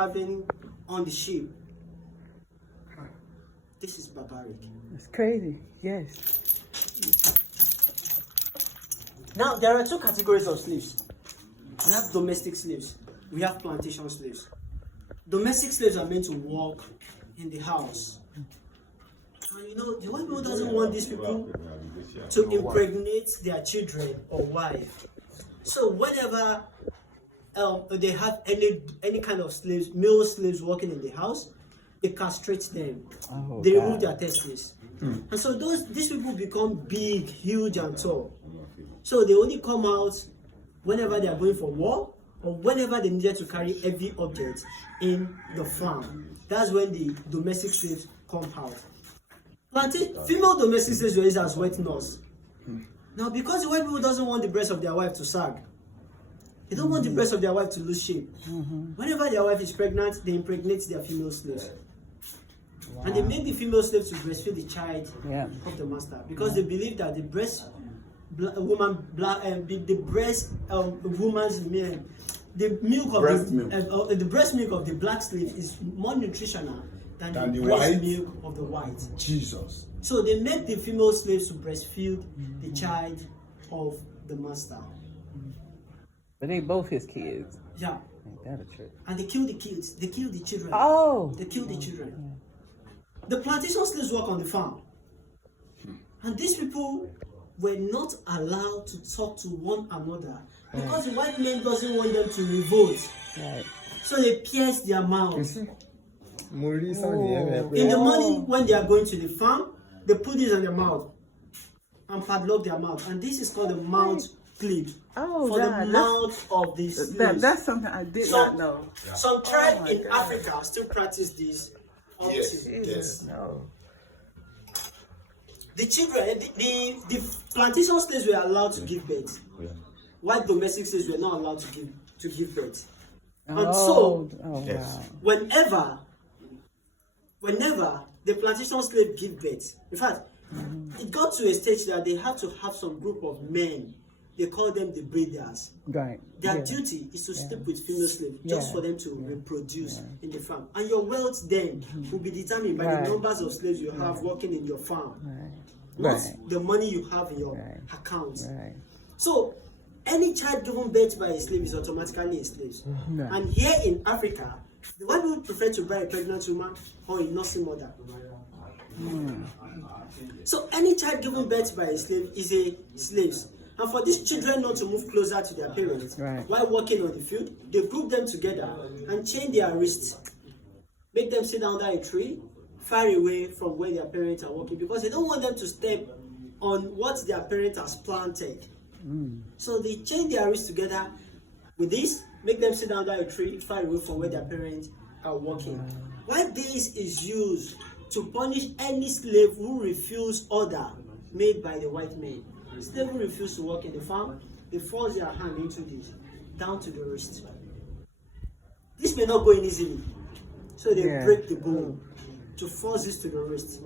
having on the ship. This is barbaric. It's crazy. Yes. Now, there are two categories of slaves. We have domestic slaves. We have plantation slaves. Domestic slaves are meant to work in the house. And you know, the white people doesn't want these people to impregnate their children or wife. So whenever they have any kind of slaves, male slaves working in the house, they castrate them. Oh, they remove God. their testes. And so these people become big, huge, and tall. So they only come out whenever they are going for war or whenever they needed to carry heavy objects in the farm. That's when the domestic slaves come out. Female domestic slaves were used as wet nurse. Now, because the white people doesn't want the breast of their wife to sag, they don't want the breast of their wife to lose shape. Whenever their wife is pregnant, they impregnate their female slaves. Wow. And they make the female slaves to breastfeed the child of the master, because they believe that the breast woman's milk, the breast milk of the black slave is more nutritional than the breast milk of the white. Jesus. So they make the female slaves to breastfeed the child of the master. But they both his kids. Yeah. Ain't that a trip? And they kill the kids. They kill the children. Oh. They kill the children. The plantation slaves work on the farm. And these people were not allowed to talk to one another because the white man doesn't want them to revolt. Right. So they pierce their mouths. Oh. In the morning, when they are going to the farm, they put this on their mouth and padlock their mouth. And this is called the mouth clip. Oh, for the mouth of the slaves. That's something I did not know. Some tribe in Africa still practice this. Yes. No. The children, the plantation slaves were allowed to give birth. White domestic slaves were not allowed to give birth. And so, whenever the plantation slave give birth, in fact, it got to a stage that they had to have some group of men. They call them the breeders. Right. Their duty is to sleep with female slaves just for them to reproduce in the farm. And your wealth then will be determined by the numbers of slaves you have working in your farm. Not the money you have in your account. So, any child given birth by a slave is automatically a slave. And here in Africa, the white people prefer to buy a pregnant woman or a nursing mother. So, any child given birth by a slave is a slave. And for these children not to move closer to their parents while walking on the field, they group them together and chain their wrists. Make them sit under a tree far away from where their parents are walking, because they don't want them to step on what their parents has planted. So they chain their wrists together with this, make them sit under a tree far away from where their parents are walking. Why this is used to punish any slave who refuse order made by the white men. Slaves who refuse to work in the farm, they force their hand into this, down to the wrist. This may not go in easily, so they break the bone to force this to the wrist.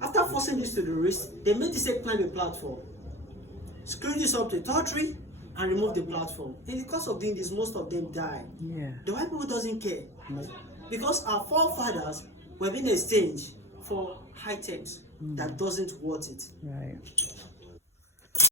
After forcing this to the wrist, they make the slave climb a platform, screw this up to a tall tree, and remove the platform. In the course of doing this, most of them die. The white people doesn't care, because our forefathers were being exchanged for items that doesn't worth it.